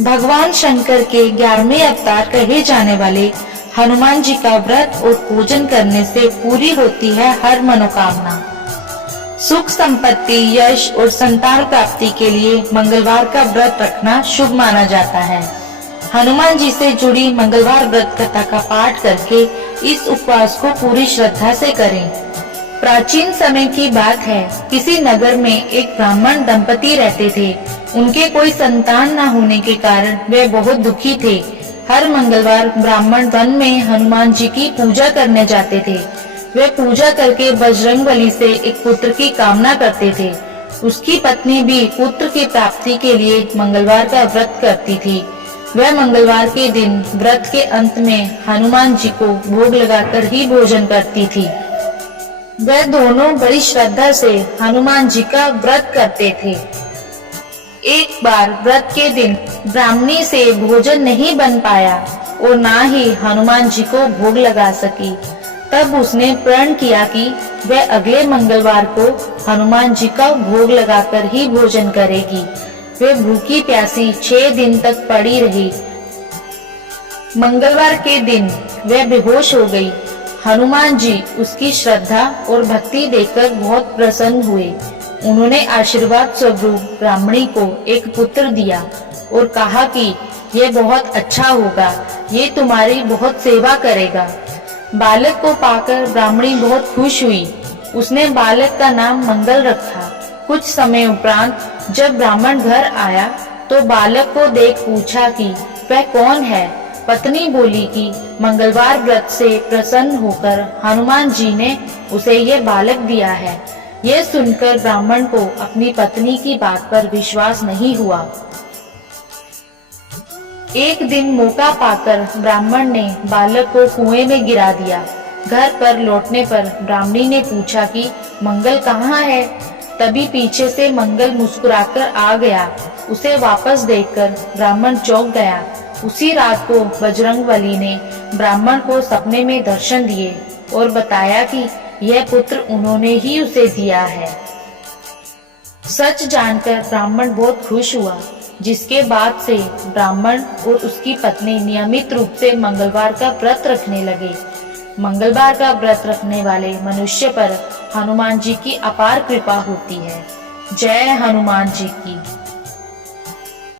भगवान शंकर के 11वें अवतार कहे जाने वाले हनुमान जी का व्रत और पूजन करने से पूरी होती है हर मनोकामना। सुख संपत्ति, यश और संतान प्राप्ति के लिए मंगलवार का व्रत रखना शुभ माना जाता है। हनुमान जी से जुड़ी मंगलवार व्रत कथा का पाठ करके इस उपवास को पूरी श्रद्धा से करें। प्राचीन समय की बात है, किसी नगर में एक ब्राह्मण दंपति रहते थे। उनके कोई संतान न होने के कारण वे बहुत दुखी थे। हर मंगलवार ब्राह्मण वन में हनुमान जी की पूजा करने जाते थे। वे पूजा करके बजरंगबली से एक पुत्र की कामना करते थे। उसकी पत्नी भी पुत्र की प्राप्ति के लिए मंगलवार का व्रत करती थी। वह मंगलवार के दिन व्रत के अंत में हनुमान जी को भोग लगाकर ही भोजन करती थी। वे दोनों बड़ी श्रद्धा से हनुमान जी का व्रत करते थे। एक बार व्रत के दिन ब्राह्मणी से भोजन नहीं बन पाया और ना ही हनुमान जी को भोग लगा सकी। तब उसने प्रण किया कि वह अगले मंगलवार को हनुमान जी का भोग लगाकर ही भोजन करेगी। वे भूखी प्यासी 6 दिन तक पड़ी रही। मंगलवार के दिन वह बेहोश हो गई। हनुमान जी उसकी श्रद्धा और भक्ति देखकर बहुत प्रसन्न हुए। उन्होंने आशीर्वाद स्वरूप ब्राह्मणी को एक पुत्र दिया और कहा कि यह बहुत अच्छा होगा, ये तुम्हारी बहुत सेवा करेगा। बालक को पाकर ब्राह्मणी बहुत खुश हुई। उसने बालक का नाम मंगल रखा। कुछ समय उपरांत जब ब्राह्मण घर आया तो बालक को देख पूछा कि वह कौन है। पत्नी बोली कि मंगलवार व्रत से प्रसन्न होकर हनुमान जी ने उसे ये बालक दिया है। यह सुनकर ब्राह्मण को अपनी पत्नी की बात पर विश्वास नहीं हुआ। एक दिन मौका पाकर ब्राह्मण ने बालक को कुएं में गिरा दिया। घर पर लौटने पर ब्राह्मणी ने पूछा कि मंगल कहाँ है। तभी पीछे से मंगल मुस्कुराकर आ गया। उसे वापस देखकर ब्राह्मण चौंक गया। उसी रात को बजरंगबली ने ब्राह्मण को सपने में दर्शन दिए और बताया कि यह पुत्र उन्होंने ही उसे दिया है। सच जानकर ब्राह्मण बहुत खुश हुआ, जिसके बाद से ब्राह्मण और उसकी पत्नी नियमित रूप से मंगलवार का व्रत रखने लगे। मंगलवार का व्रत रखने वाले मनुष्य पर हनुमान जी की अपार कृपा होती है। जय हनुमान जी की।